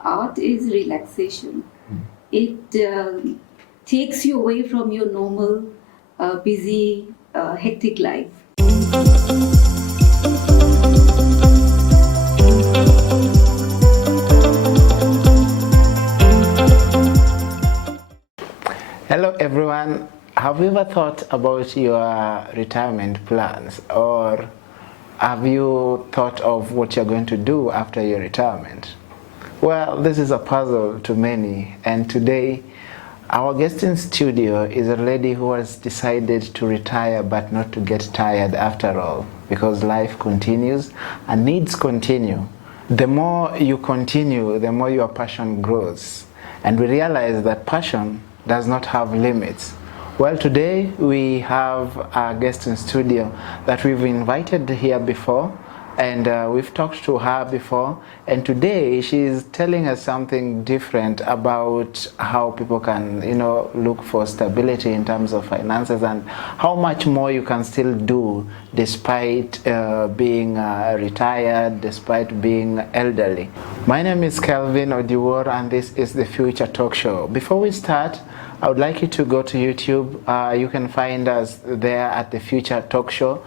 art is relaxation. It takes you away from your normal, busy, hectic life. Hello everyone. Have you ever thought about your retirement plans, or have you thought of what you're going to do after your retirement? Well, this is a puzzle to many, and today our guest in studio is a lady who has decided to retire but not to get tired after all, because life continues and needs continue. The more you continue, the more your passion grows, and we realize that passion does not have limits. Well, today we have a guest in studio that we've invited here before, and we've talked to her before, and today she's telling us something different about how people can, look for stability in terms of finances and how much more you can still do despite being retired, despite being elderly. My name is Kelvin Odiwor, and this is the Future Talk Show. Before we start, I would like you to go to YouTube. You can find us there at the Future Talk Show.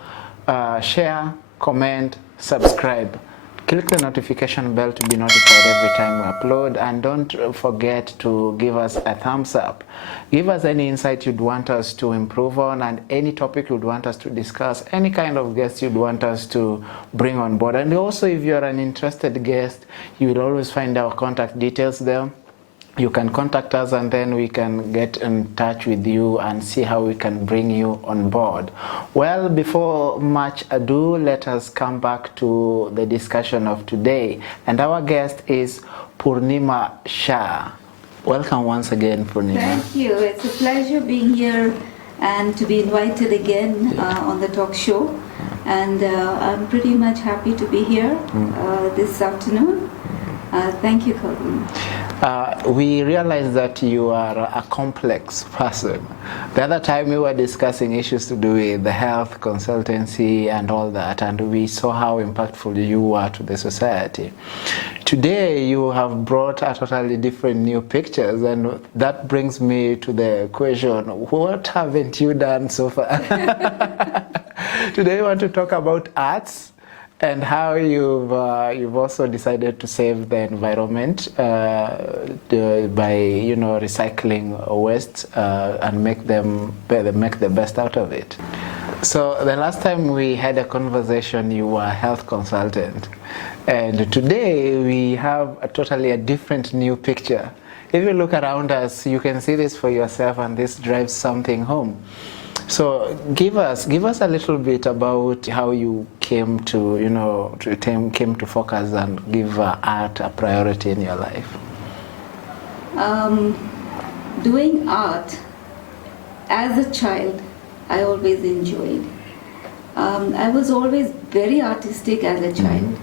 Share, comment, subscribe. Click the notification bell to be notified every time we upload, and don't forget to give us a thumbs up. Give us any insight you'd want us to improve on, and any topic you'd want us to discuss, any kind of guest you'd want us to bring on board. And also, if you're an interested guest, you will always find our contact details there. You can contact us, and then we can get in touch with you and see how we can bring you on board. Well, before much ado, let us come back to the discussion of today. And our guest is Purnimah Shah. Welcome once again, Purnimah. Thank you. It's a pleasure being here and to be invited again on the talk show. And I'm pretty much happy to be here this afternoon. Thank you, Colin. We realize that you are a complex person. The other time we were discussing issues to do with the health consultancy and all that, and we saw how impactful you are to the society. Today you have brought a totally different new pictures, and that brings me to the question, what haven't you done so far? Today we want to talk about arts, and how you've also decided to save the environment by recycling waste and make the best out of it. So the last time we had a conversation, you were a health consultant, and today we have a different new picture. If you look around us, you can see this for yourself, and this drives something home. So give us a little bit about how you came to focus and give art a priority in your life. Doing art as a child, I always enjoyed. I was always very artistic as a child,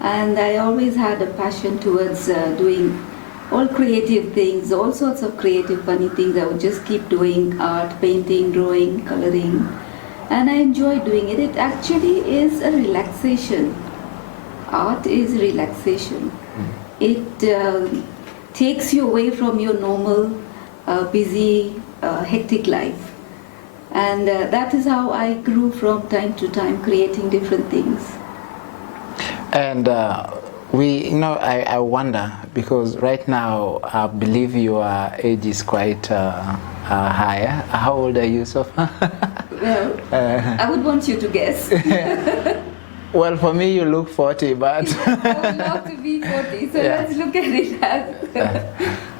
and I always had a passion towards doing all creative things, all sorts of creative, funny things. I would just keep doing art, painting, drawing, coloring, and I enjoy doing it. It actually is a relaxation. Art is relaxation. It takes you away from your normal, busy, hectic life. And that is how I grew from time to time, creating different things. And I wonder, because right now I believe your age is quite higher. How old are you so far? Well, I would want you to guess. Well, for me, you look 40, but I would love to be 40, so let's look at it as.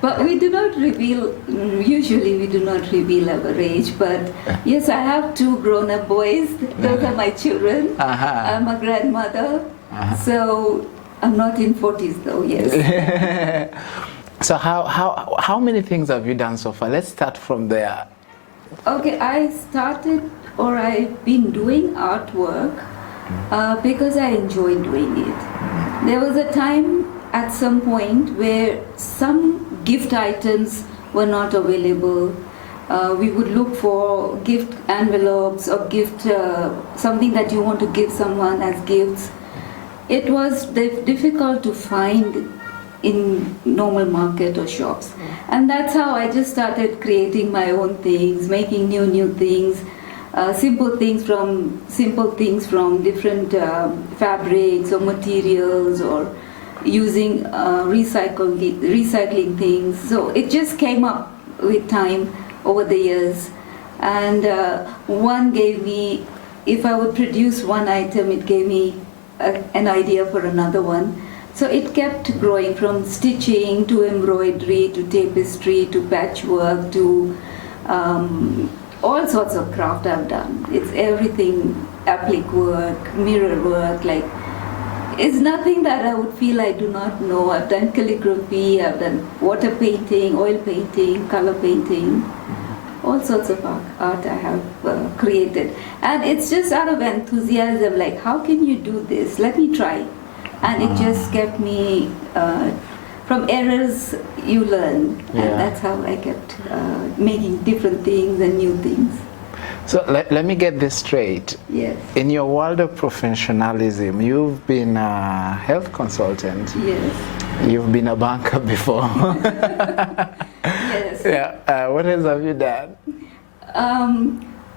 But we do not reveal, usually we do not reveal our age, but yes, I have 2 grown-up boys. Those are my children. I'm a grandmother, so I'm not in 40s though, yes. So how many things have you done so far? Let's start from there. Okay, I've been doing artwork because I enjoy doing it. There was a time at some point where some gift items were not available. We would look for gift envelopes or gift something that you want to give someone as gifts. It was difficult to find in normal market or shops. And that's how I just started creating my own things, making new things, simple things from different fabrics or materials, or using recycling things. So it just came up with time over the years. And one gave me, if I would produce one item, it gave me an idea for another one. So it kept growing from stitching to embroidery to tapestry to patchwork to all sorts of craft I've done. It's everything, applique work, mirror work, like it's nothing that I would feel I do not know. I've done calligraphy, I've done water painting, oil painting, color painting, all sorts of art I have created. And it's just out of enthusiasm, like how can you do this? Let me try. And it just kept me, from errors you learn. Yeah. And that's how I kept making different things and new things. So let me get this straight. Yes. In your world of professionalism, you've been a health consultant. Yes. You've been a banker before. Yes. Yeah. What else have you done?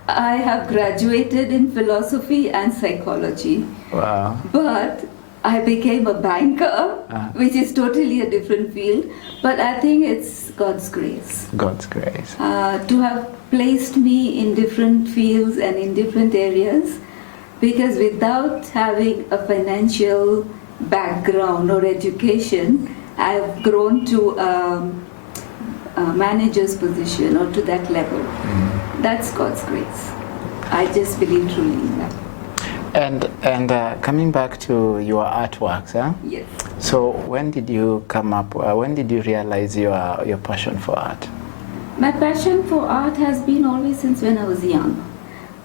I have graduated in philosophy and psychology. Wow. But I became a banker, which is totally a different field. But I think it's God's grace. God's grace. To have placed me in different fields and in different areas, because without having a financial background or education, I've grown to a manager's position or to that level. That's God's grace. I just believe truly in that. And coming back to your artworks, huh? Yes. So when did you come up? When did you realize your passion for art? My passion for art has been always since when I was young.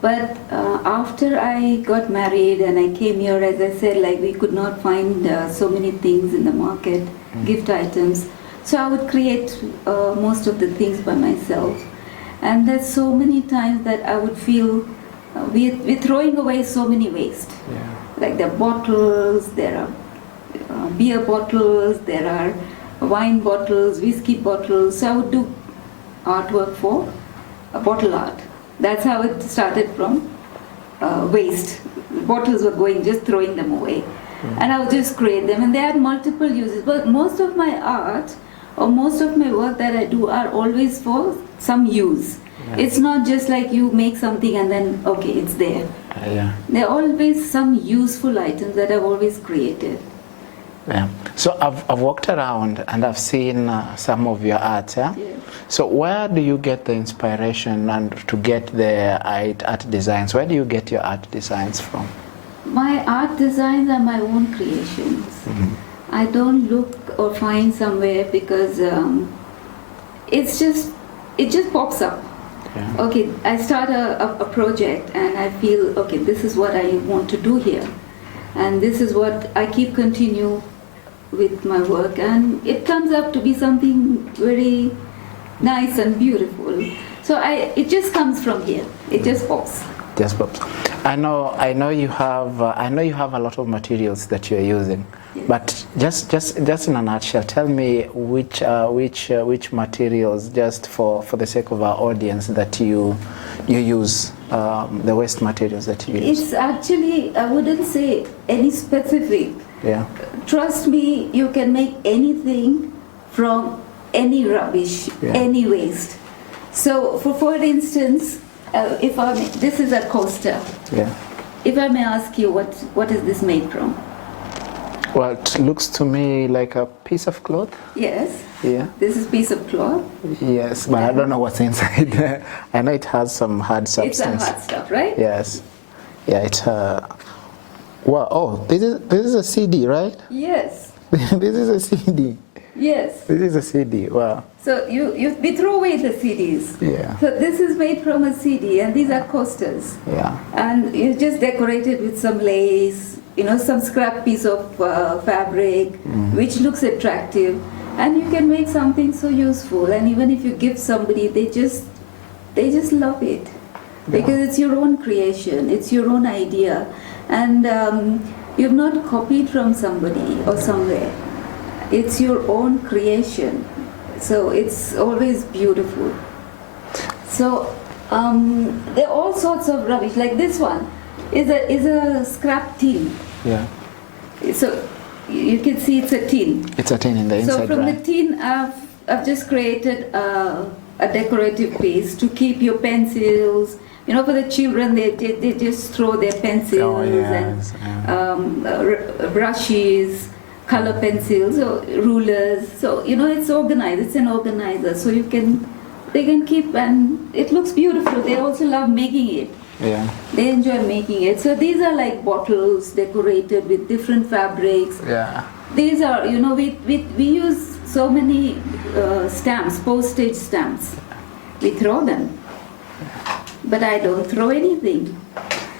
But after I got married and I came here, as I said, like we could not find so many things in the market, gift items. So I would create most of the things by myself. And there's so many times that I would feel we're throwing away so many waste. Yeah. Like there are bottles, there are beer bottles, there are wine bottles, whiskey bottles. So I would do artwork for bottle art. That's how it started, from waste. Bottles were going, just throwing them away. And I would just create them, and they had multiple uses. But most of my art or most of my work that I do are always for some use. Yeah. It's not just like you make something and then, okay, it's there. Yeah. There are always some useful items that I've always created. Yeah. So I've walked around and I've seen some of your art. Yeah? Yeah. So where do you get the inspiration and to get the art designs? Where do you get your art designs from? My art designs are my own creations. I don't look or find somewhere, because it just pops up. Yeah. Okay, I start a project and I feel, okay, this is what I want to do here, and this is what I keep continue with my work, and it comes up to be something very nice and beautiful. So it just comes from here. It just pops. Just pops. I know you have a lot of materials that you're using. Yes. But just in a nutshell, tell me which materials, just for the sake of our audience, that you use, the waste materials that you use. It's actually, I wouldn't say any specific. Yeah. Trust me, you can make anything from any rubbish, yeah, any waste. So for instance, this is a coaster. Yeah. If I may ask you, what is this made from? Well, it looks to me like a piece of cloth. Yes. Yeah. This is a piece of cloth. Yes, but I don't know what's inside. I know it has some hard substance. It's a hard stuff, right? Yes. Yeah, it's wow. Oh, this is a CD, right? Yes. This is a CD. Yes. This is a CD. Wow. So we throw away the CDs. Yeah. So this is made from a CD, and these are coasters. Yeah. And you just decorate it with some lace, some scrap piece of fabric, which looks attractive, and you can make something so useful. And even if you give somebody, they just love it, because it's your own creation, it's your own idea, and you've not copied from somebody or somewhere. It's your own creation, so it's always beautiful. So there are all sorts of rubbish. Like this one is a scrap tin. Yeah. So you can see it's a tin. It's a tin in the inside. So from right? the tin, I've just created a decorative piece to keep your pencils. You know, for the children, they just throw their pencils yes, and brushes, color pencils, or rulers. So you know, it's organized. It's an organizer. So they can keep, and it looks beautiful. They also love making it. Yeah. They enjoy making it. So these are like bottles decorated with different fabrics. Yeah. These are, you know, we use so many stamps, postage stamps. We throw them, but I don't throw anything.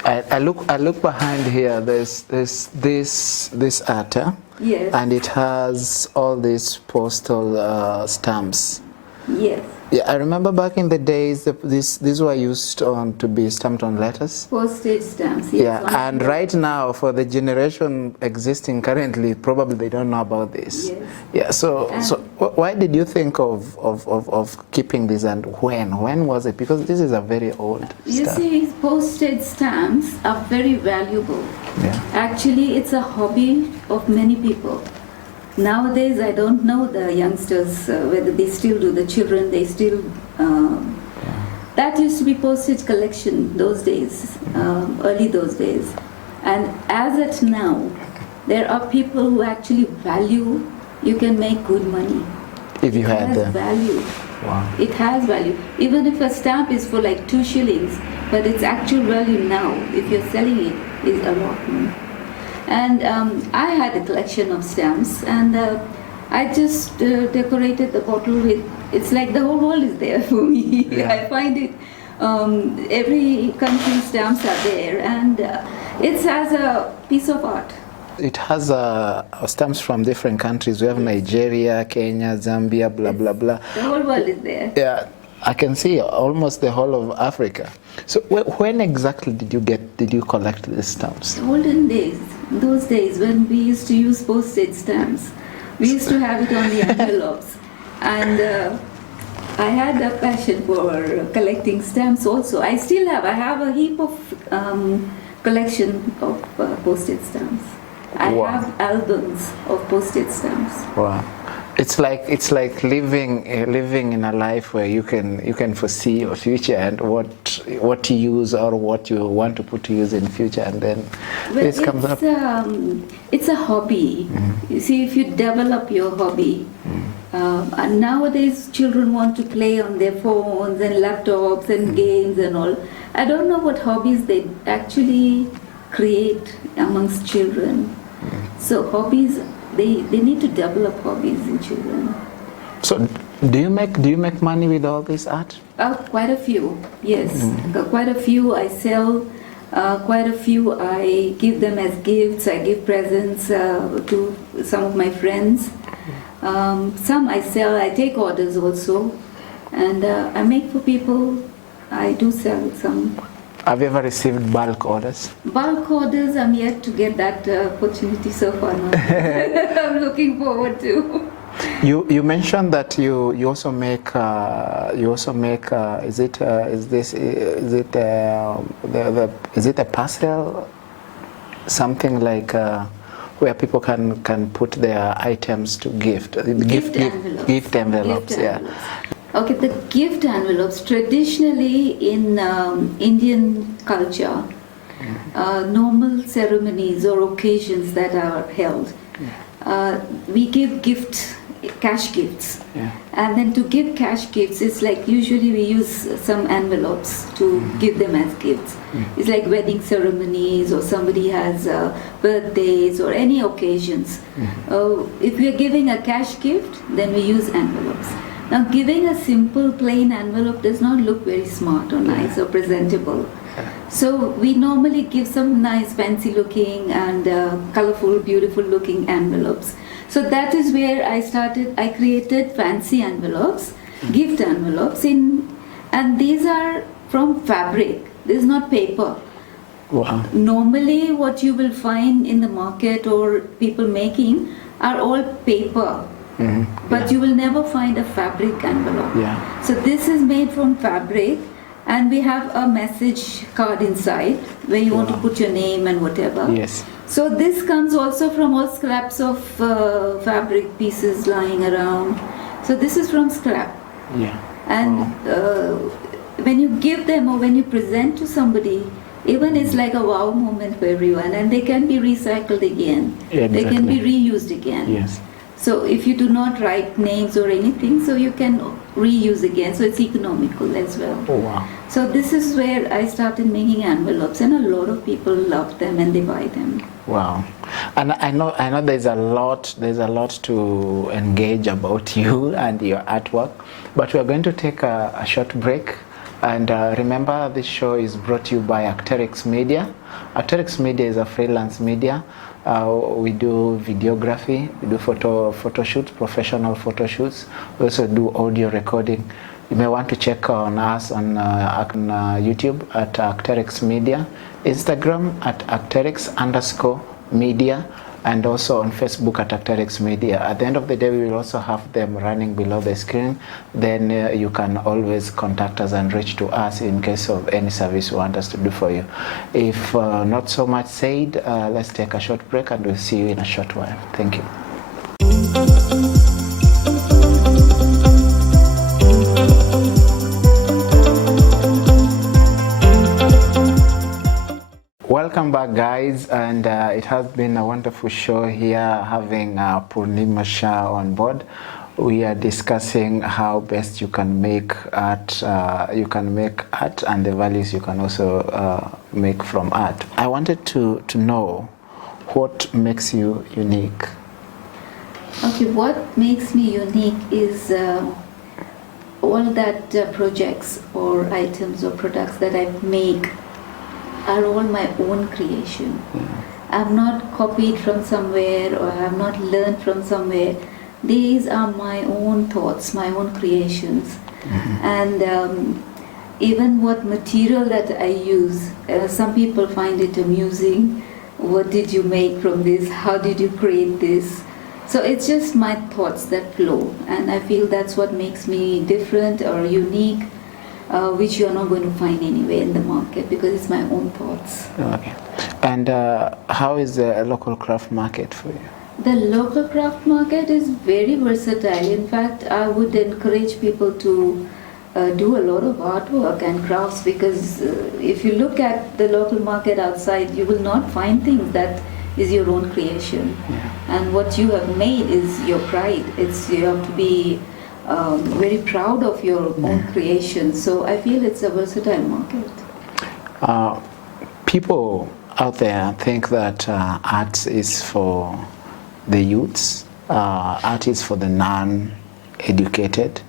I look behind here. There's this art, Yes. and it has all these postal stamps. Yes. Yeah, I remember back in the days, these were used to be stamped on letters. Postage stamps. Yes, Yeah, and right now, for the generation existing currently, probably they don't know about this. Yes. Yeah. So why did you think of keeping this, and when? When was it? Because this is a very old You stuff. see, postage stamps are very valuable. Yeah. Actually, it's a hobby of many people. Nowadays, I don't know the youngsters whether they still do. The children, they still. That used to be postage collection those days, early those days, and as at now, there are people who actually value. You can make good money. If you It had has value. wow. It has value. Even if a stamp is for like 2 shillings, but its actual value now, if you're selling it, is a lot more. And I had a collection of stamps, and I just decorated the bottle with. It's like the whole world is there for me. Yeah. I find it. Every country's stamps are there, and it's as a piece of art. It has stamps from different countries. We have Nigeria, Kenya, Zambia, blah blah blah. The whole world is there. Yeah, I can see almost the whole of Africa. So when exactly did you collect these stamps? The olden days, those days when we used to use postage stamps, we used to have it on the envelopes, and I had a passion for collecting stamps also. I still have. I have a heap of collection of postage stamps. I Wow. have albums of postage stamps. Wow, it's like living in a life where you can foresee your future and what to use or what you want to put to use in future, and then Well, this comes up. It's a hobby. You see, if you develop your hobby, and nowadays children want to play on their phones and laptops and games and all. I don't know what hobbies they actually create amongst children. So hobbies, they need to develop hobbies in children. So do you make money with all this art? Quite a few, yes. Quite a few I sell. Quite a few I give them as gifts. I give presents to some of my friends. Some I sell. I take orders also, and I make for people. I do sell some. Have you ever received bulk orders? Bulk orders, I'm yet to get that opportunity so far now. I'm looking forward to. You mentioned that you also make is it a parcel, something like where people can put their items to gift envelopes. gift envelopes, yeah. Okay, the gift envelopes, traditionally in Indian culture, normal ceremonies or occasions that are held, we give gifts, cash gifts. Yeah. And then to give cash gifts, it's like usually we use some envelopes to give them as gifts. It's like wedding ceremonies, or somebody has birthdays or any occasions. If we are giving a cash gift, then we use envelopes. Now, giving a simple plain envelope does not look very smart or nice or presentable. So we normally give some nice fancy looking and colorful, beautiful looking envelopes. So that is where I created fancy envelopes, gift envelopes, and these are from fabric. This is not paper. Wow. Normally what you will find in the market or people making are all paper, but you will never find a fabric envelope. Yeah. So this is made from fabric, and we have a message card inside where you want to put your name and whatever. Yes. So this comes also from all scraps of fabric pieces lying around. So this is from scrap. Yeah. And when you give them or when you present to somebody, even it's like a wow moment for everyone, and they can be recycled again. Yeah, They can be exactly. reused again. Yes. So if you do not write names or anything, so you can reuse again. So it's economical as well. Oh wow. So this is where I started making envelopes, and a lot of people love them and they buy them. Wow. And I know there's a lot to engage about you and your artwork, but we are going to take a short break. And remember, this show is brought to you by Arcteryx Media. Arcteryx Media is a freelance media. We do videography, we do photo shoots, professional photo shoots. We also do audio recording. You may want to check on us on YouTube at Arcteryx Media, Instagram at Arcteryx_media, and also on Facebook at Arcteryx Media. At the end of the day, we will also have them running below the screen. Then you can always contact us and reach to us in case of any service you want us to do for you. If not so much said, let's take a short break and we'll see you in a short while. Thank you. Welcome back, guys, and it has been a wonderful show here having Purnimah Shah on board. We are discussing how best you can make art. You can make art and the values you can also make from art. I wanted to know what makes you unique. Okay, what makes me unique is all that projects or items or products that I make are all my own creation. I've not copied from somewhere or I have not learned from somewhere. These are my own thoughts, my own creations. And even what material that I use, some people find it amusing. What did you make from this? How did you create this? So it's just my thoughts that flow, and I feel that's what makes me different or unique, which you're not going to find anywhere in the market because it's my own thoughts. Okay. And how is the local craft market for you? The local craft market is very versatile. In fact, I would encourage people to do a lot of artwork and crafts, because if you look at the local market outside, you will not find things that is your own creation. And what you have made is your pride. You have to be very proud of your own creation. So I feel it's a versatile market. People out there think that art is for the youths, art is for the non-educated,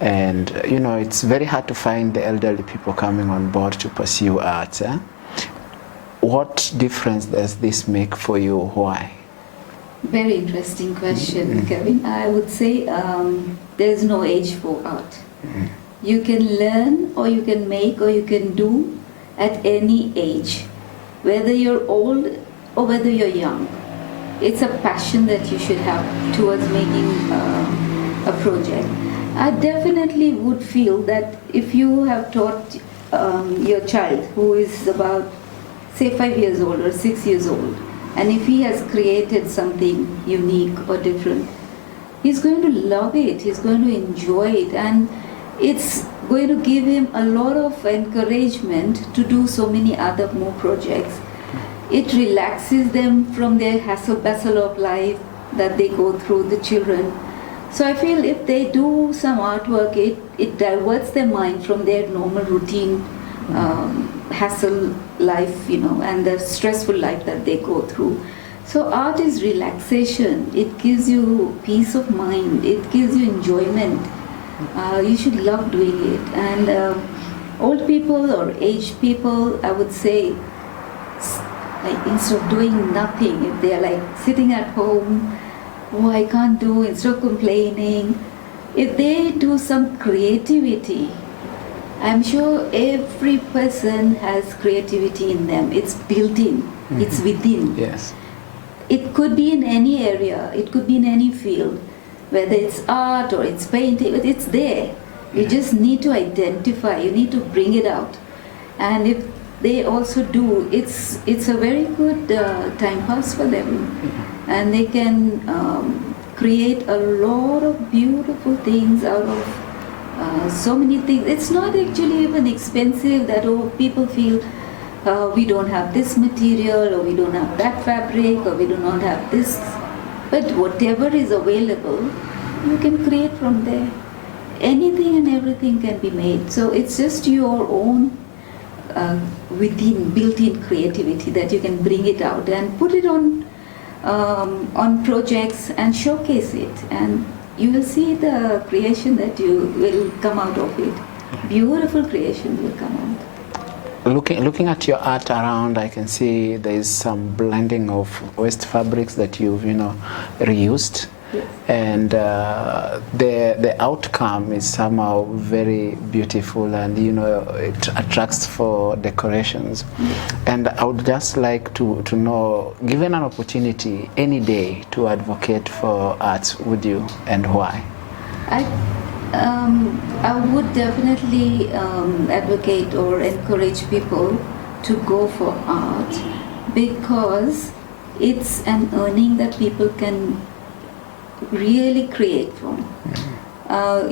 and you know, it's very hard to find the elderly people coming on board to pursue art. What difference does this make for you? Why? Very interesting question, Kevin. I would say there's no age for art. You can learn, or you can make, or you can do at any age, whether you're old or whether you're young. It's a passion that you should have towards making a project. I definitely would feel that if you have taught your child who is about, say, 5 years old or 6 years old, and if he has created something unique or different, he's going to love it, he's going to enjoy it, and it's going to give him a lot of encouragement to do so many other more projects. It relaxes them from their hassle-bustle of life that they go through, the children. So I feel if they do some artwork, it diverts their mind from their normal routine hassle life, and the stressful life that they go through. So art is relaxation. It gives you peace of mind. It gives you enjoyment. You should love doing it. And old people or aged people, I would say, like, instead of doing nothing, if they're like sitting at home, oh, I can't do, instead of complaining, if they do some creativity, I'm sure every person has creativity in them. It's built in, it's within. Yes. it could be in any area, it could be in any field, whether it's art or it's painting, it's there. You just need to identify, you need to bring it out. And if they also do, it's a very good time pass for them. And they can create a lot of beautiful things out of so many things. It's not actually even expensive that people feel we don't have this material, or we don't have that fabric, or we do not have this. But whatever is available, you can create from there. Anything and everything can be made. So it's just your own built-in creativity that you can bring it out and put it on projects and showcase it, and you will see the creation that you will come out of it. Beautiful creation will come out. Looking at your art around, I can see there is some blending of waste fabrics that you've reused. Yes. And the outcome is somehow very beautiful, and it attracts for decorations. And I would just like to know, given an opportunity any day to advocate for arts, would you, and why? I would definitely advocate or encourage people to go for art, because it's an earning that people can really create from.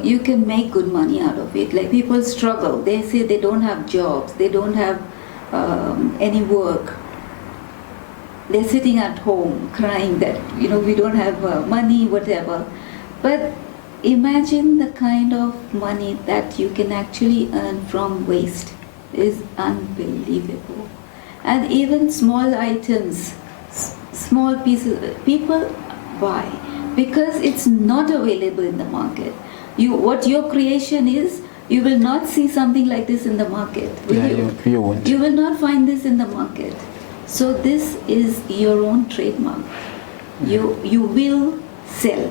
You can make good money out of it. Like, people struggle. They say they don't have jobs, they don't have any work. They're sitting at home crying that we don't have money, whatever. But imagine the kind of money that you can actually earn from waste is unbelievable. And even small items, small pieces, people buy, because it's not available in the market. What your creation is, you will not see something like this in the market. You won't. You will not find this in the market. So this is your own trademark. You will sell.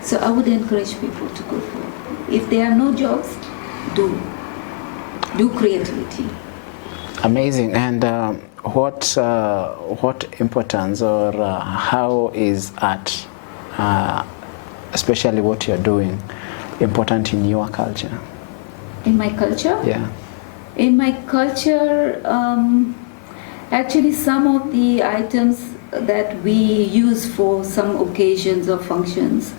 So I would encourage people to go for it. If they have no jobs, do creativity. Amazing. And what importance, or how is art, especially what you're doing, important in your culture? In my culture? Yeah. In my culture, actually some of the items that we use for some occasions or functions,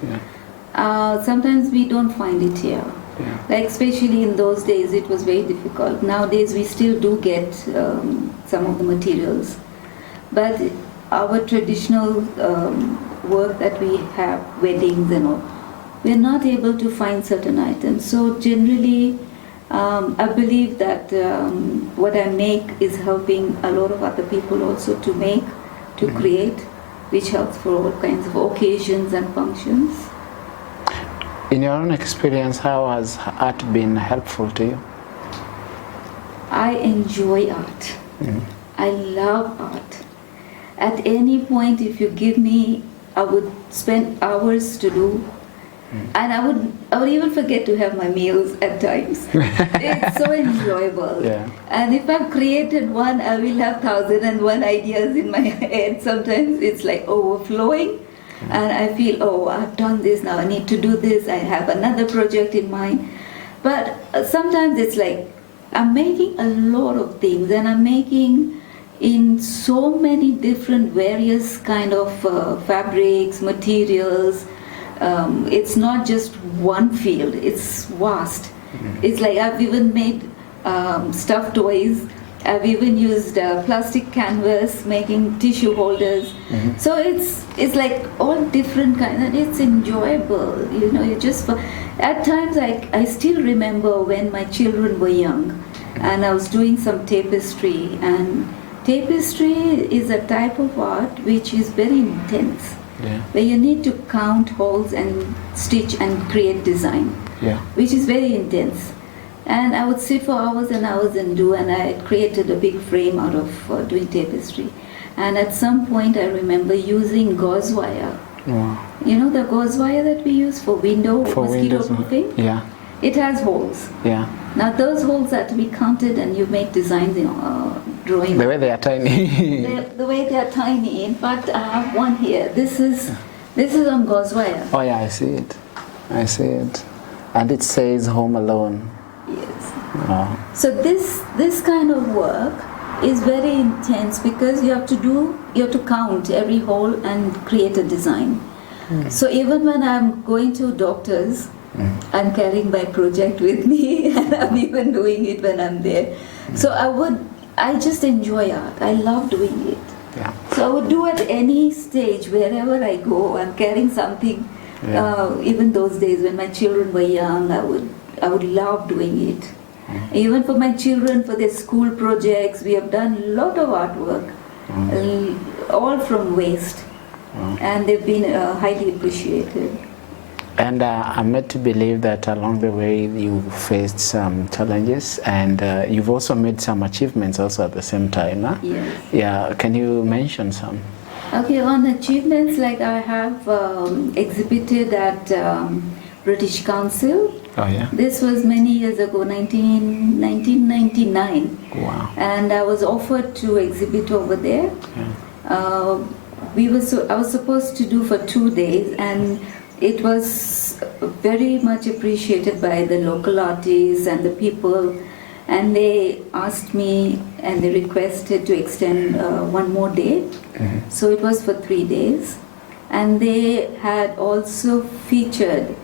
sometimes we don't find it here. Yeah. Like, especially in those days, it was very difficult. Nowadays, we still do get some of the materials. But our traditional work that we have, weddings and all, we're not able to find certain items. So generally, I believe that what I make is helping a lot of other people also to make, to create, which helps for all kinds of occasions and functions. In your own experience, how has art been helpful to you? I enjoy art. I love art. At any point, if you give me, I would spend hours to do, and I would even forget to have my meals at times. It's so enjoyable. Yeah. And if I've created one, I will have 1,001 ideas in my head. Sometimes it's like overflowing. And I feel, oh, I've done this, now I need to do this, I have another project in mind. But sometimes it's like, I'm making a lot of things, and I'm making in so many different various kind of fabrics, materials. It's not just one field, it's vast. It's like, I've even made stuffed toys. I've even used plastic canvas, making tissue holders. So it's like all different kinds, and it's enjoyable. You just, at times I still remember when my children were young, and I was doing some tapestry. And tapestry is a type of art which is very intense, where you need to count holes and stitch and create design, which is very intense. And I would sit for hours and hours and I created a big frame out of doing tapestry. And at some point I remember using gauze wire. Wow. You know the gauze wire that we use for mosquito proofing? Yeah. It has holes. Yeah. Now those holes are to be counted, and you make designs, drawing. The way they are tiny. The way they are tiny. In fact, I have one here. This is on gauze wire. Oh yeah, I see it. I see it. And it says Home Alone. Yes. Oh. So this kind of work is very intense because you have to count every hole and create a design. So even when I'm going to doctors, I'm carrying my project with me, and I'm even doing it when I'm there. So I just enjoy art. I love doing it. Yeah. So I would do at any stage, wherever I go, I'm carrying something. Even those days when my children were young, I would love doing it. Even for my children, for their school projects, we have done a lot of artwork, all from waste, and they've been highly appreciated. And I'm led to believe that along the way you faced some challenges, and you've also made some achievements also at the same time. Huh? Yes. Yeah, can you mention some? Okay, on achievements, like I have exhibited at British Council. Oh yeah. This was many years ago, 1999. Wow. And I was offered to exhibit over there. Yeah. I was supposed to do for 2 days, and it was very much appreciated by the local artists and the people, and they asked me and they requested to extend one more day. So it was for 3 days, and they had also featured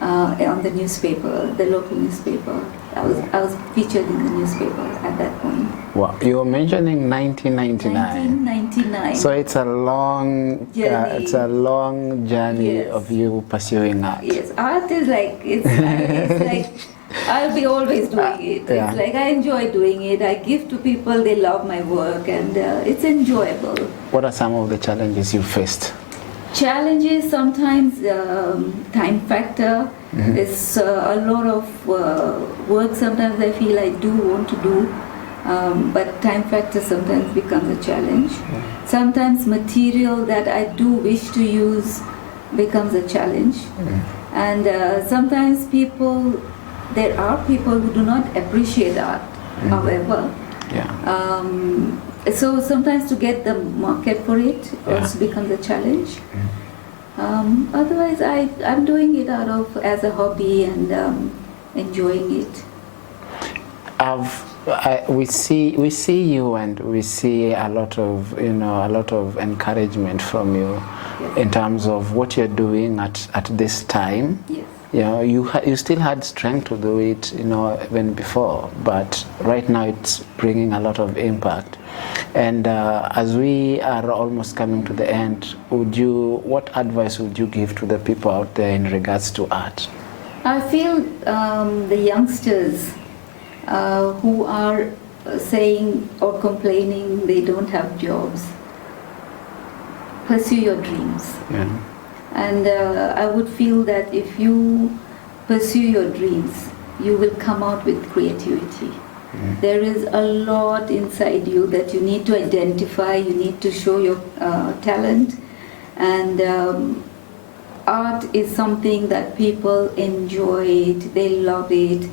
on the newspaper, the local newspaper. I was featured in the newspaper at that point. Wow, you were mentioning 1999. 1999. So it's a long Journey. it's a long journey Yes. of you pursuing art. Yes, art is like it's like I'll be always doing it. Yeah. It's like I enjoy doing it. I give to people, they love my work, and it's enjoyable. What are some of the challenges you faced? Challenges sometimes, time factor. It's a lot of work. Sometimes I feel I do want to do, but time factor sometimes becomes a challenge. Sometimes material that I do wish to use becomes a challenge, and sometimes there are people who do not appreciate art. However, so sometimes to get the market for it also becomes a challenge. Otherwise, I'm doing it as a hobby and enjoying it. We see you, and we see a lot of encouragement from you in terms of what you're doing at this time. Yes. You know, you still had strength to do it, even before, but right now it's bringing a lot of impact. And as we are almost coming to the end, what advice would you give to the people out there in regards to art? I feel the youngsters who are saying or complaining they don't have jobs, pursue your dreams. Yeah. And I would feel that if you pursue your dreams, you will come out with creativity. There is a lot inside you that you need to identify, you need to show your talent, and art is something that people enjoy it, they love it.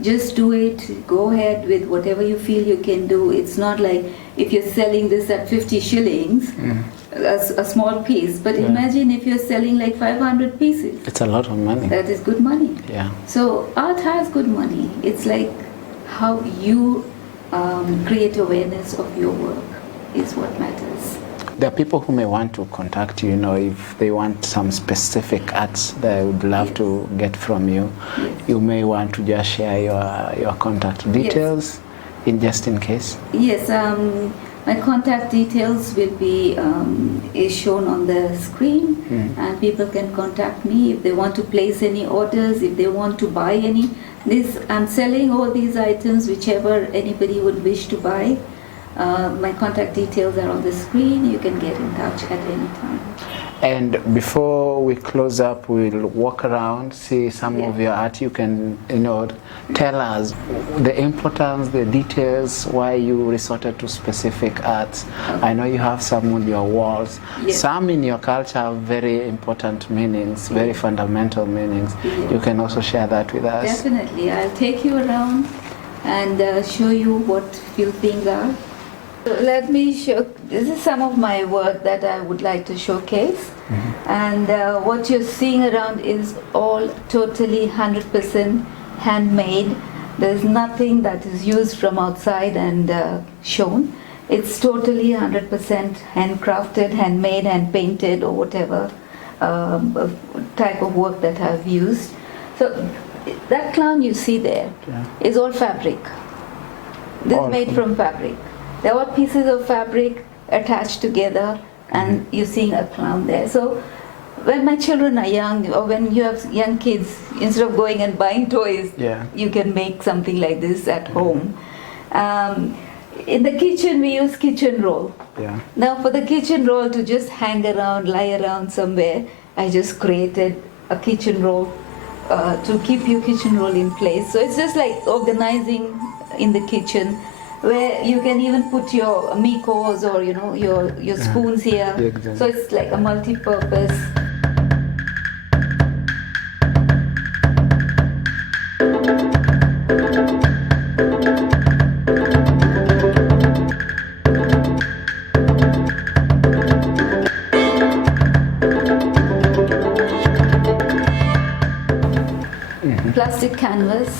Just do it, go ahead with whatever you feel you can do. It's not like if you're selling this at 50 shillings, a small piece, but imagine if you're selling like 500 pieces. It's a lot of money. That is good money. Yeah. So art has good money. It's like how you create awareness of your work is what matters. There are people who may want to contact you, if they want some specific arts that I would love to get from you. Yes. You may want to just share your contact details just in case. Yes, my contact details will be is shown on the screen, and people can contact me if they want to place any orders, if they want to buy any. I'm selling all these items, whichever anybody would wish to buy. My contact details are on the screen. You can get in touch at any time. And before we close up, we'll walk around, see some of your art. You can, tell us the importance, the details, why you resorted to specific arts. Okay. I know you have some on your walls. Yes. Some in your culture have very important meanings, very fundamental meanings. Yes. You can also share that with us. Definitely. I'll take you around and show you what few things are. So let me show, this is some of my work that I would like to showcase. And what you're seeing around is all totally 100% handmade. There's nothing that is used from outside and shown. It's totally 100% handcrafted, handmade, hand painted, or whatever type of work that I've used. So that clown you see there is all fabric. This is made from fabric. There are pieces of fabric attached together, and you're seeing a clown there. So when my children are young, or when you have young kids, instead of going and buying toys, you can make something like this at home. In the kitchen, we use kitchen roll. Now for the kitchen roll to just hang around, lie around somewhere, I just created a kitchen roll to keep your kitchen roll in place. So it's just like organizing in the kitchen, where you can even put your mikos or your spoons here. Exactly. So it's like a multi-purpose. Plastic canvas.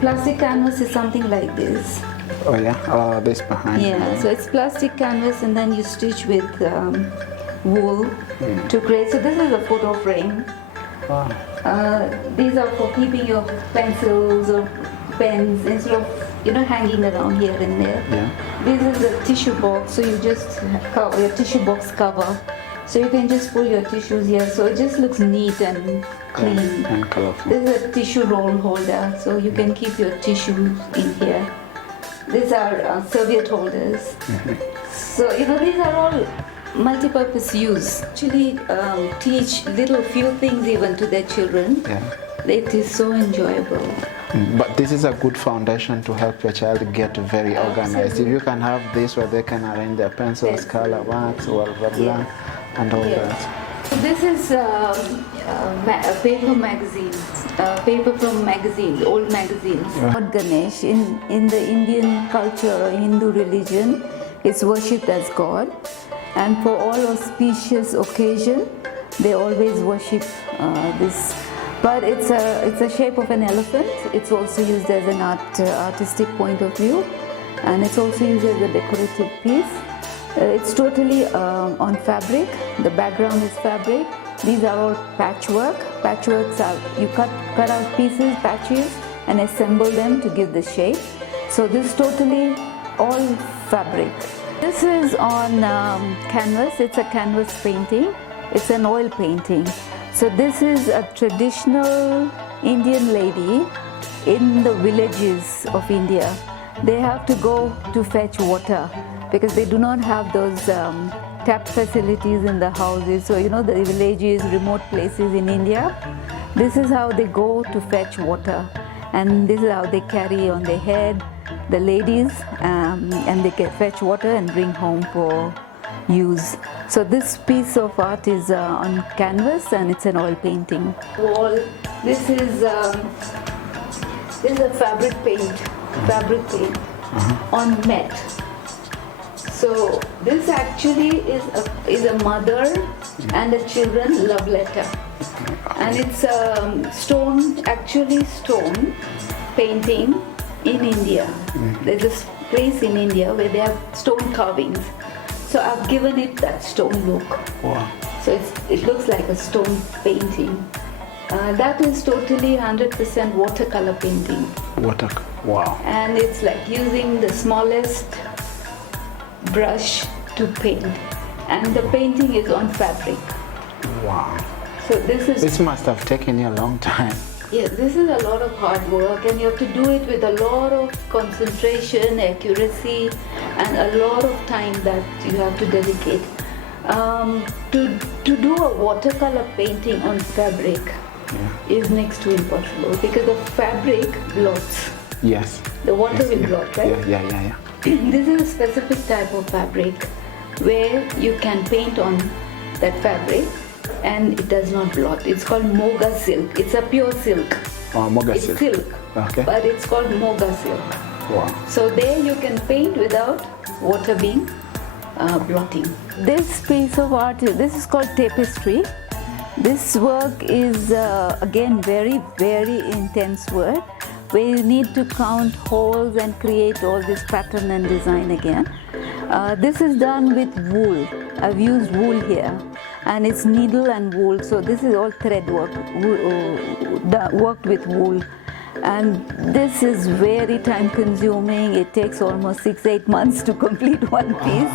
Plastic canvas is something like this. Oh yeah, this behind. Yeah, so it's plastic canvas, and then you stitch with wool to create. So this is a photo frame. Wow. These are for keeping your pencils or pens instead of hanging around here and there. This is a tissue box, so you just cover your tissue box cover. So you can just pull your tissues here, so it just looks neat and clean. And colorful. This is a tissue roll holder, so you can keep your tissues in here. These are serviette holders. So these are all multi-purpose use. Actually teach little few things even to their children. It is so enjoyable. But this is a good foundation to help your child get very organized. If you can have this where they can arrange their pencils, color marks, blah blah, and all that. So this is paper magazines, paper from magazines, old magazines. Lord Ganesh in the Indian culture or Hindu religion is worshipped as God, and for all auspicious occasion they always worship this. But it's a shape of an elephant. It's also used as an artistic point of view, and it's also used as a decorative piece. It's totally on fabric. The background is fabric. These are all patchwork. Patchworks are, you cut out pieces, patches, and assemble them to give the shape. So this is totally all fabric. This is on canvas. It's a canvas painting. It's an oil painting. So this is a traditional Indian lady in the villages of India. They have to go to fetch water because they do not have those tap facilities in the houses. So the villages, remote places in India, this is how they go to fetch water, and this is how they carry on their head, the ladies, and they can fetch water and bring home for use. So this piece of art is on canvas, and it's an oil painting. Wall. This is a fabric paint on mat. So this actually is a mother and a children love letter, and it's a stone painting in India. There's a place in India where they have stone carvings. So I've given it that stone look. Wow. So it looks like a stone painting. That is totally 100% watercolor painting. Wow. And it's like using the smallest brush to paint. And the painting is on fabric. Wow. So this must have taken you a long time. Yeah, this is a lot of hard work, and you have to do it with a lot of concentration, accuracy, and a lot of time that you have to dedicate. To do a watercolor painting on fabric is next to impossible because the fabric blots. Yes. The water will blot, right? Yeah. This is a specific type of fabric where you can paint on that fabric and it does not blot. It's called moga silk. It's a pure silk. Moga It's silk. silk, Okay. but it's called moga silk. Wow. So there you can paint without water being blotting. This piece of art, this is called tapestry. This work is again very, very intense work where you need to count holes and create all this pattern and design again. This is done with wool. I've used wool here, and it's needle and wool. So this is all thread work, worked with wool. And this is very time consuming. It takes almost 6-8 months to complete one piece.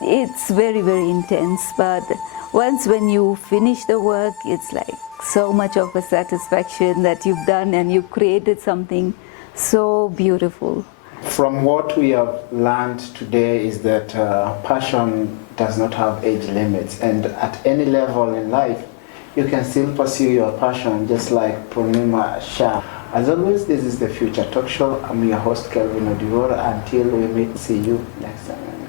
It's very, very intense, but once when you finish the work, it's like so much of a satisfaction that you've done and you've created something so beautiful. From what we have learned today is that passion does not have age limits, and at any level in life you can still pursue your passion, just like Purnimah Shah. As always, this is the Future Talk Show. I'm your host, Kelvin Odivora. Until we meet, see you next time.